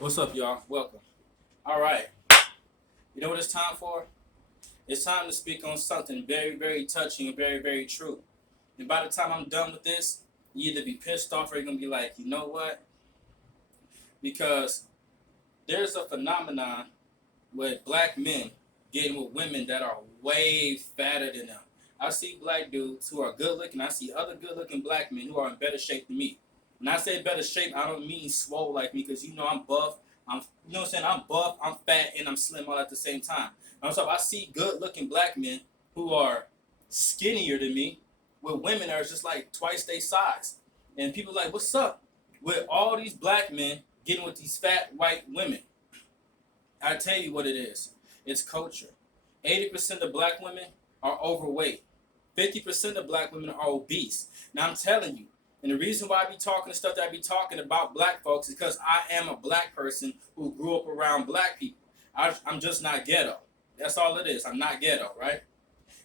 What's up, y'all? Welcome. All right. You know what it's time for? It's time to speak on something very, very touching and very, very true. And by the time I'm done with this, you either be pissed off or you're going to be like, you know what? Because there's a phenomenon with black men getting with women that are way fatter than them. I see black dudes who are good looking. I see other good looking black men who are in better shape than me. When I say better shape, I don't mean swole like me because I'm buff. You know what I'm saying? I'm buff, I'm fat, and I'm slim all at the same time. So I see good looking black men who are skinnier than me with women that are just like twice their size. And people are like, what's up with all these black men getting with these fat white women? I tell you what it is. It's culture. 80% of black women are overweight. 50% of black women are obese. Now I'm telling you, and the reason why I be talking the stuff that I be talking about black folks is because I am a black person who grew up around black people. I'm just not ghetto. That's all it is. I'm not ghetto, right?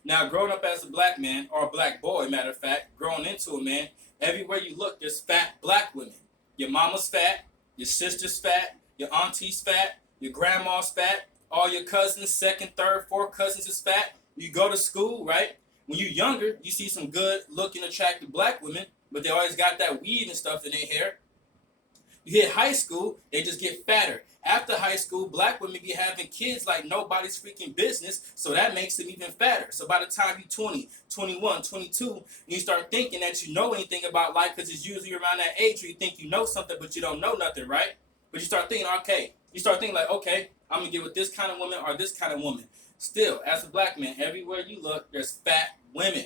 Now, growing up as a black man, or a black boy, matter of fact, growing into a man, everywhere you look, there's fat black women. Your mama's fat, your sister's fat, your auntie's fat, your grandma's fat, all your cousins, second, third, fourth cousins is fat. You go to school, right? When you're younger, you see some good looking, attractive black women, but they always got that weave and stuff in their hair. You hit high school, they just get fatter. After high school, black women be having kids like nobody's freaking business, so that makes them even fatter. So by the time you're 20, 21, 22, you start thinking that you know anything about life because it's usually around that age where you think you know something, but you don't know nothing, right? But you start thinking, like, okay, I'm going to get with this kind of woman or this kind of woman. Still, as a black man, everywhere you look, there's fat women.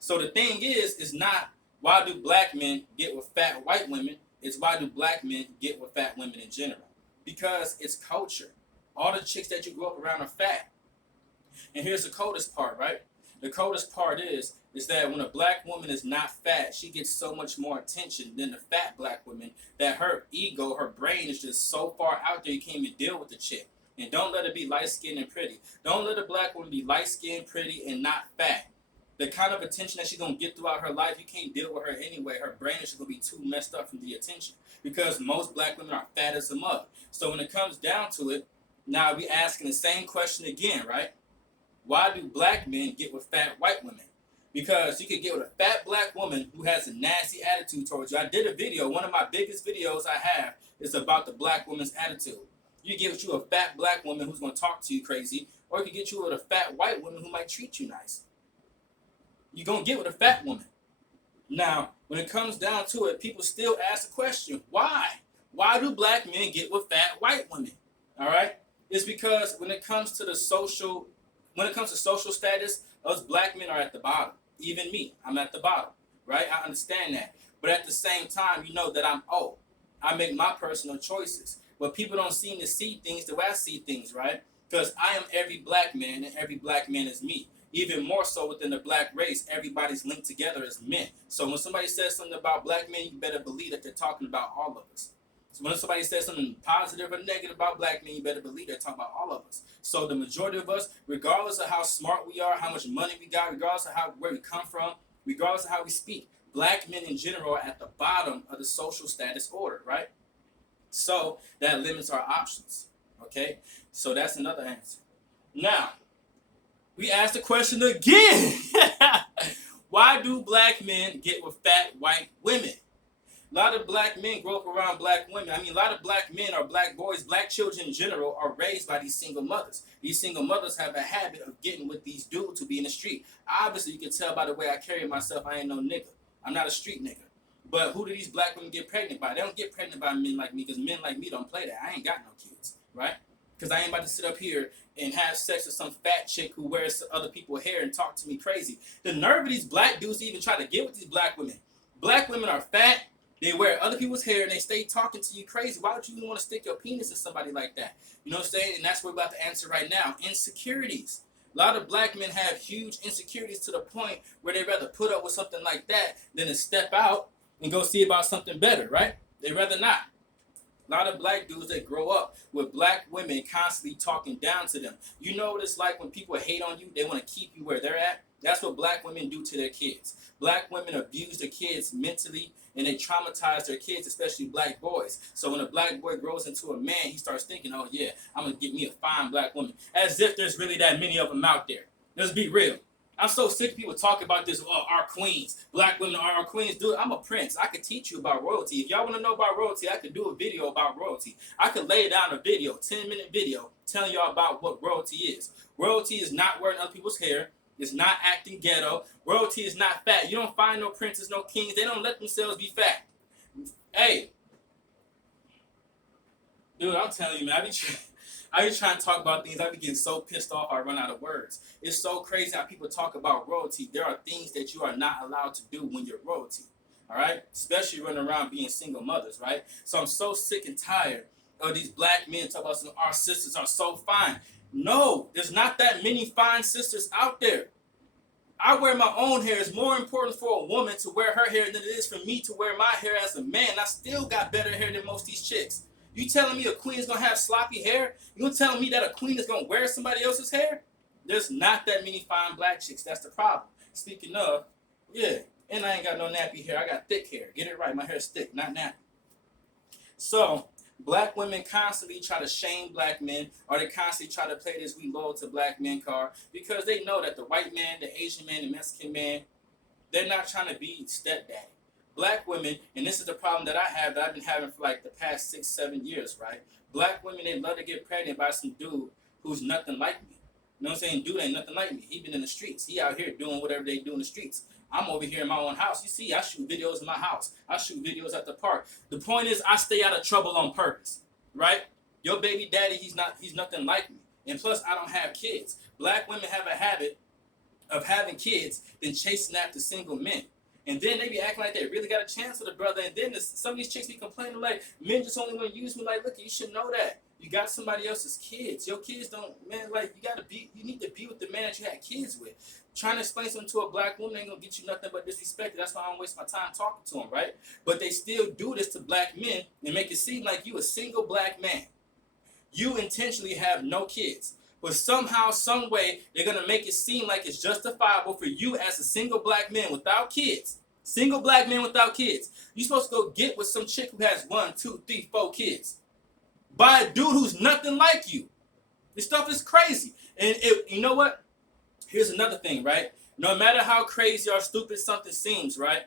So the thing is not why do black men get with fat white women? It's why do black men get with fat women in general? Because it's culture. All the chicks that you grew up around are fat. And here's the coldest part, right? The coldest part is that when a black woman is not fat, she gets so much more attention than the fat black woman that her ego, her brain is just so far out there you can't even deal with the chick. And don't let her be light-skinned and pretty. Don't let a black woman be light-skinned, pretty, and not fat. The kind of attention that she's going to get throughout her life, you can't deal with her anyway. Her brain is going to be too messed up from the attention because most black women are fat as a mug. So when it comes down to it, now we asking the same question again, right? Why do black men get with fat white women? Because you could get with a fat black woman who has a nasty attitude towards you. I did a video. One of my biggest videos I have is about the black woman's attitude. You get with you a fat black woman who's going to talk to you crazy, or you can get you with a fat white woman who might treat you nice. You're going to get with a fat woman. Now, when it comes down to it, people still ask the question, why? Why do black men get with fat white women? All right? It's because when it comes to social status, us black men are at the bottom. Even me, I'm at the bottom, right? I understand that. But at the same time, you know that I'm old. I make my personal choices. But people don't seem to see things the way I see things, right? Because I am every black man, and every black man is me. Even more so within the black race, everybody's linked together as men. So when somebody says something about black men, you better believe that they're talking about all of us. So when somebody says something positive or negative about black men, you better believe they're talking about all of us. So the majority of us, regardless of how smart we are, how much money we got, regardless of where we come from, regardless of how we speak, black men in general are at the bottom of the social status order, right? So that limits our options, okay? So that's another answer. Now, we asked the question again. Why do black men get with fat white women? A lot of black men grow up around black women. I mean, a lot of black men or black boys, black children in general, are raised by these single mothers. These single mothers have a habit of getting with these dudes who be in the street. Obviously, you can tell by the way I carry myself, I ain't no nigga. I'm not a street nigga. But who do these black women get pregnant by? They don't get pregnant by men like me because men like me don't play that. I ain't got no kids, right? Because I ain't about to sit up here and have sex with some fat chick who wears other people's hair and talk to me crazy. The nerve of these black dudes to even try to get with these black women. Black women are fat. They wear other people's hair and they stay talking to you crazy. Why would you even want to stick your penis in somebody like that? You know what I'm saying? And that's what we're about to answer right now. Insecurities. A lot of black men have huge insecurities to the point where they'd rather put up with something like that than to step out and go see about something better, right? They'd rather not. A lot of black dudes that grow up with black women constantly talking down to them. You know what it's like when people hate on you, they want to keep you where they're at. That's what black women do to their kids. Black women abuse their kids mentally, and they traumatize their kids, especially black boys. So when a black boy grows into a man, he starts thinking, oh yeah, I'm going to get me a fine black woman. As if there's really that many of them out there. Let's be real. I'm so sick of people talking about this, our queens. Black women are our queens. Dude, I'm a prince. I could teach you about royalty. If y'all want to know about royalty, I could do a video about royalty. I could lay down a video, 10-minute video, telling y'all about what royalty is. Royalty is not wearing other people's hair. It's not acting ghetto. Royalty is not fat. You don't find no princes, no kings. They don't let themselves be fat. Hey. Dude, I'm telling you, man, I be trying to talk about things. I be getting so pissed off I run out of words. It's so crazy how people talk about royalty. There are things that you are not allowed to do when you're royalty. All right? Especially running around being single mothers, right? So I'm so sick and tired of these black men talking about our sisters are so fine. No, there's not that many fine sisters out there. I wear my own hair. It's more important for a woman to wear her hair than it is for me to wear my hair as a man. I still got better hair than most of these chicks. You telling me a queen is going to have sloppy hair? You telling me that a queen is going to wear somebody else's hair? There's not that many fine black chicks. That's the problem. Speaking of, yeah, and I ain't got no nappy hair. I got thick hair. Get it right. My hair's thick, not nappy. So black women constantly try to shame black men, or they constantly try to play this we loyal to black men card, because they know that the white man, the Asian man, the Mexican man, they're not trying to be stepdaddy. Black women, and this is the problem that I have, that I've been having for like the past 6-7 years, right? Black women, they love to get pregnant by some dude who's nothing like me. You know what I'm saying? Dude ain't nothing like me. He been in the streets. He out here doing whatever they do in the streets. I'm over here in my own house. You see, I shoot videos in my house. I shoot videos at the park. The point is, I stay out of trouble on purpose, right? Your baby daddy, he's nothing like me. And plus, I don't have kids. Black women have a habit of having kids than chasing after single men. And then they be acting like they really got a chance with a brother. And then some of these chicks be complaining like, men just only want to use me. Like, look, you should know that. You got somebody else's kids. Your kids don't, man, like, you need to be with the man that you had kids with. Trying to explain something to a black woman ain't going to get you nothing but disrespect. That's why I don't waste my time talking to them, right? But they still do this to black men and make it seem like you a single black man. You intentionally have no kids. But somehow, some way, they're going to make it seem like it's justifiable for you as a single black man without kids. Single black man without kids. You're supposed to go get with some chick who has 1, 2, 3, 4 kids. By a dude who's nothing like you. This stuff is crazy. And you know what? Here's another thing, right? No matter how crazy or stupid something seems, right?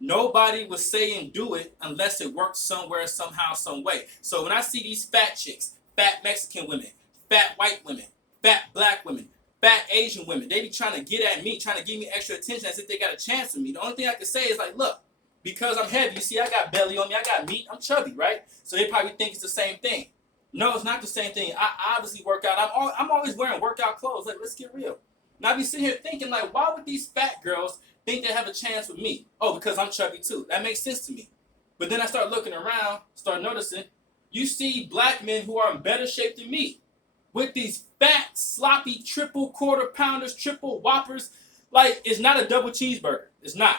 Nobody will say and do it unless it works somewhere, somehow, some way. So when I see these fat chicks, fat Mexican women, fat white women, fat black women, fat Asian women, they be trying to get at me, trying to give me extra attention as if they got a chance with me. The only thing I can say is like, look, because I'm heavy, you see, I got belly on me, I got meat, I'm chubby, right? So they probably think it's the same thing. No, it's not the same thing. I obviously work out. I'm always wearing workout clothes. Like, let's get real. And I be sitting here thinking, like, why would these fat girls think they have a chance with me? Oh, because I'm chubby too. That makes sense to me. But then I start looking around, start noticing, you see black men who are in better shape than me with these fat, sloppy, triple quarter pounders, triple whoppers. Like, it's not a double cheeseburger. It's not.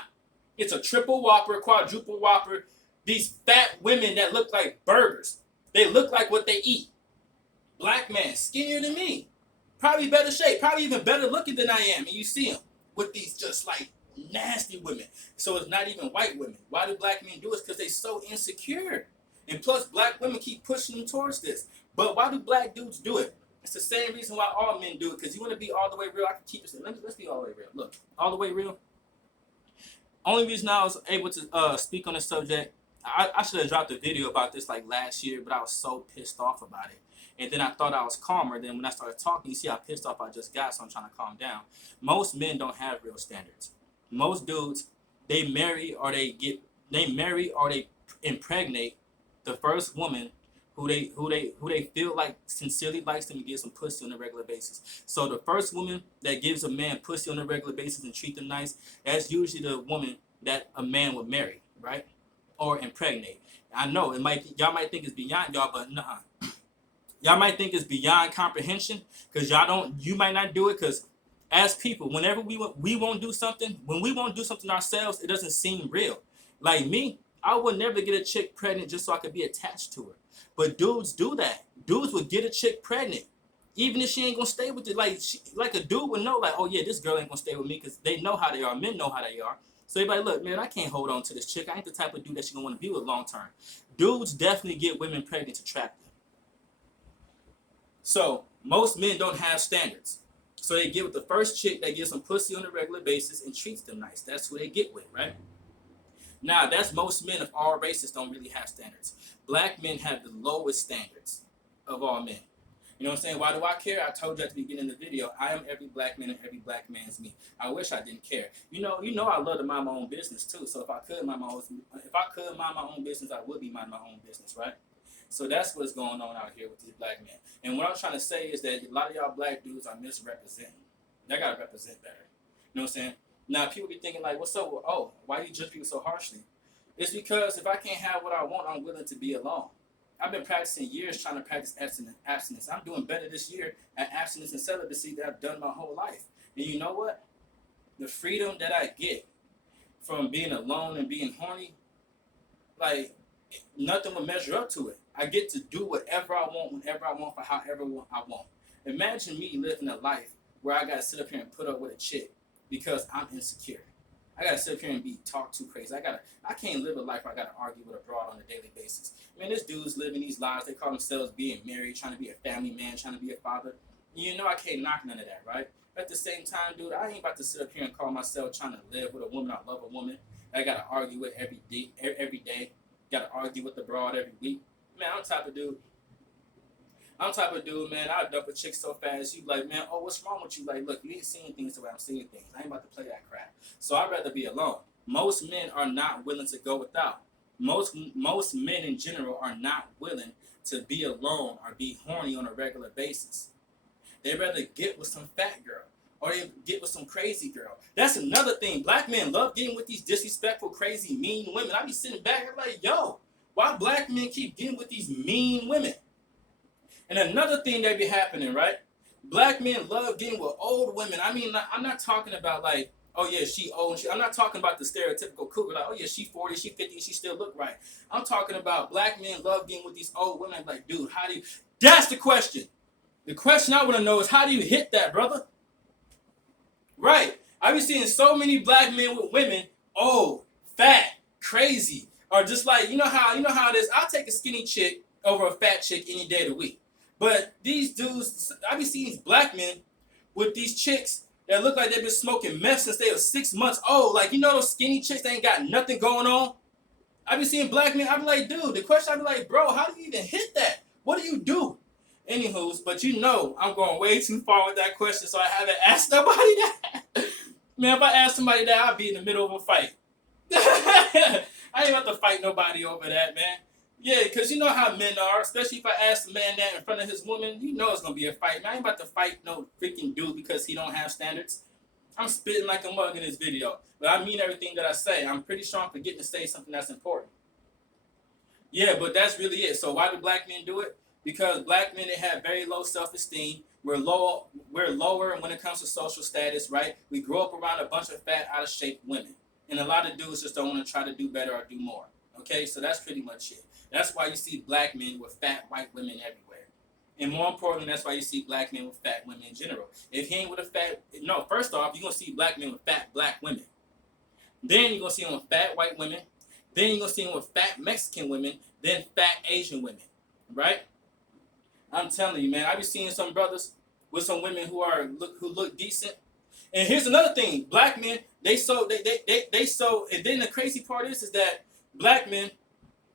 It's a triple whopper, quadruple whopper. These fat women that look like burgers. They look like what they eat. Black man, skinnier than me. Probably better shape. Probably even better looking than I am. And you see them with these just like nasty women. So it's not even white women. Why do black men do it? Because they're so insecure. And plus, black women keep pushing them towards this. But why do black dudes do it? It's the same reason why all men do it. Because you want to be all the way real. I can keep it. Let's be all the way real. Look, all the way real. Only reason I was able to speak on this subject, I should have dropped a video about this like last year, but I was so pissed off about it. And then I thought I was calmer. Then when I started talking, you see how pissed off I just got, so I'm trying to calm down. Most men don't have real standards. Most dudes, they marry or they impregnate the first woman who they feel like sincerely likes them and gives them pussy on a regular basis. So the first woman that gives a man pussy on a regular basis and treat them nice, that's usually the woman that a man would marry, right? Or impregnate. I know y'all might think it's beyond y'all, but nah. Y'all might think it's beyond comprehension because you might not do it because as people, whenever we won't do something, when we won't do something ourselves, it doesn't seem real. Like me, I would never get a chick pregnant just so I could be attached to her. But dudes do that. Dudes would get a chick pregnant Even if she ain't gonna stay with it, like a dude would know, like, oh yeah, this girl ain't gonna stay with me because they know how they are. Men know how they are. So they like, look, man, I can't hold on to this chick. I ain't the type of dude that she gonna want to be with long term. Dudes definitely get women pregnant to trap them. So most men don't have standards. So they get with the first chick that gives them pussy on a regular basis and treats them nice. That's who they get with, right? Now, that's most men of all races don't really have standards. Black men have the lowest standards of all men. You know what I'm saying? Why do I care? I told you at the beginning of the video, I am every black man and every black man's me. I wish I didn't care. You know I love to mind my own business too. So if I could mind my own business, I would be minding my own business, right? So that's what's going on out here with these black men. And what I'm trying to say is that a lot of y'all black dudes are misrepresenting. They gotta represent better. You know what I'm saying? Now people be thinking like, what's up? Oh, why do you judge people so harshly? It's because if I can't have what I want, I'm willing to be alone. I've been practicing years trying to practice abstinence. I'm doing better this year at abstinence and celibacy than I've done my whole life. And you know what? The freedom that I get from being alone and being horny, like, nothing will measure up to it. I get to do whatever I want, whenever I want, for however I want. Imagine me living a life where I got to sit up here and put up with a chick because I'm insecure. I gotta sit up here and be talked too crazy. I can't live a life where I gotta argue with a broad on a daily basis. Man, this dude's living these lives. They call themselves being married, trying to be a family man, trying to be a father. You know I can't knock none of that, right? But at the same time, dude, I ain't about to sit up here and call myself trying to live with a woman. I love a woman. I gotta argue with every day. Gotta argue with the broad every week. Man, I'm the type of dude, man, I'll dump a chick so fast, you like, man, oh, what's wrong with you? Like, look, you ain't seeing things the way I'm seeing things. I ain't about to play that crap. So I'd rather be alone. Most men are not willing to go without. Most men in general are not willing to be alone or be horny on a regular basis. They'd rather get with some fat girl or they get with some crazy girl. That's another thing. Black men love getting with these disrespectful, crazy, mean women. I be sitting back and like, yo, why black men keep getting with these mean women? And another thing that be happening, right? Black men love getting with old women. I mean, I'm not talking about like, oh yeah, she old. I'm not talking about the stereotypical cougar, like, oh yeah, she 40, she 50, she still look right. I'm talking about black men love getting with these old women. Like, dude, how do you? That's the question. The question I want to know is, how do you hit that, brother? Right. I be seeing so many black men with women, old, fat, crazy, or just like, you know how it is. I'll take a skinny chick over a fat chick any day of the week. But these dudes, I be seeing these black men with these chicks that look like they've been smoking meth since they were 6 months old. Like, you know those skinny chicks that ain't got nothing going on? I be seeing black men, I be like, dude, the question I be like, bro, how do you even hit that? What do you do? Anywho's, but you know I'm going way too far with that question, so I haven't asked nobody that. Man, if I ask somebody that, I'll be in the middle of a fight. I ain't about to fight nobody over that, man. Yeah, because you know how men are, especially if I ask a man that in front of his woman, you know it's going to be a fight. Man, I ain't about to fight no freaking dude because he don't have standards. I'm spitting like a mug in this video, but I mean everything that I say. I'm pretty sure I'm forgetting to say something that's important. Yeah, but that's really it. So why do black men do it? Because black men, they have very low self-esteem. We're lower when it comes to social status, right? We grow up around a bunch of fat, out-of-shape women. And a lot of dudes just don't want to try to do better or do more. Okay, so that's pretty much it. That's why you see black men with fat white women everywhere. And more importantly, that's why you see black men with fat women in general. If he ain't with first off, you're going to see black men with fat black women. Then you're going to see them with fat white women. Then you're going to see them with fat Mexican women. Then fat Asian women, right? I'm telling you, man, I be seeing some brothers with some women who look decent. And here's another thing: black men, they so, and then the crazy part is that black men,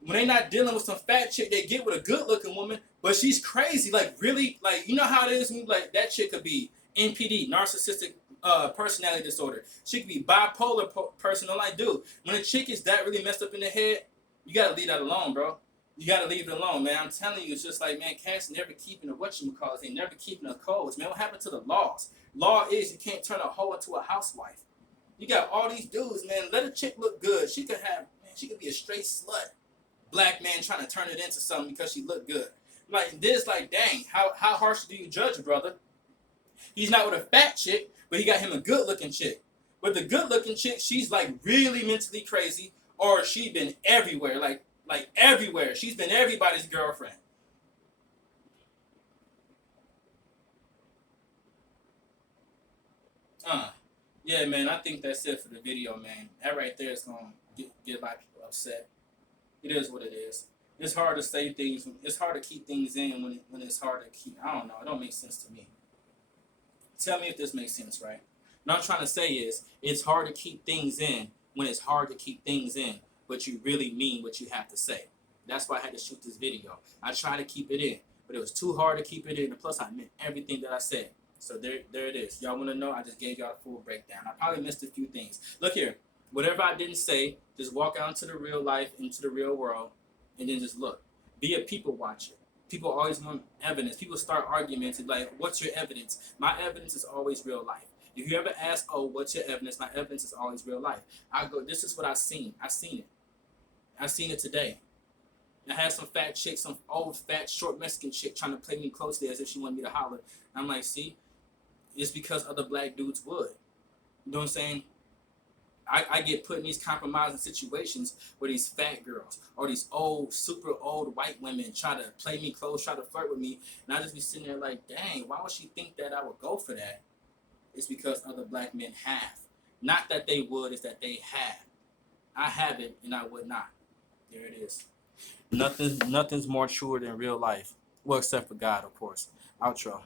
when they not dealing with some fat chick, they get with a good looking woman, but she's crazy, like really, like you know how it is when like that chick could be NPD, narcissistic personality disorder. She could be bipolar person. I'm like, dude, when a chick is that really messed up in the head, you gotta leave that alone, bro. You gotta leave it alone, man. I'm telling you, it's just like, man, cats never keeping the whatchamacallit. They never keeping the codes, man. What happened to the laws? Law is you can't turn a hoe into a housewife. You got all these dudes, man. Let a chick look good. She could be a straight slut. Black man trying to turn it into something because she looked good. Like this, like, dang, how harsh do you judge, brother? He's not with a fat chick, but he got him a good looking chick. But the good looking chick, she's like really mentally crazy, or she been everywhere, like everywhere. She's been everybody's girlfriend. Yeah, man, I think that's it for the video, man. That right there is going to get a lot of people upset. It is what it is. It's hard to say things. It's hard to keep things in when it's hard to keep. I don't know. It don't make sense to me. Tell me if this makes sense, right? What I'm trying to say is it's hard to keep things in when it's hard to keep things in, but you really mean what you have to say. That's why I had to shoot this video. I tried to keep it in, but it was too hard to keep it in, and plus I meant everything that I said. So there it is. Y'all want to know? I just gave y'all a full breakdown. I probably missed a few things. Look here. Whatever I didn't say, just walk out into the real life, into the real world, and then just look. Be a people watcher. People always want evidence. People start arguments and like, what's your evidence? My evidence is always real life. If you ever ask, oh, what's your evidence? My evidence is always real life. I go, this is what I seen. I seen it. I seen it today. I had some fat chick, some old fat short Mexican chick trying to play me closely as if she wanted me to holler. I'm like, see, it's because other black dudes would. You know what I'm saying? I get put in these compromising situations where these fat girls or these old, super old white women try to play me close, try to flirt with me, and I just be sitting there like, dang, why would she think that I would go for that? It's because other black men have. Not that they would, it's that they have. I have it and I would not. There it is. Nothing's more true than real life. Well, except for God, of course. Outro.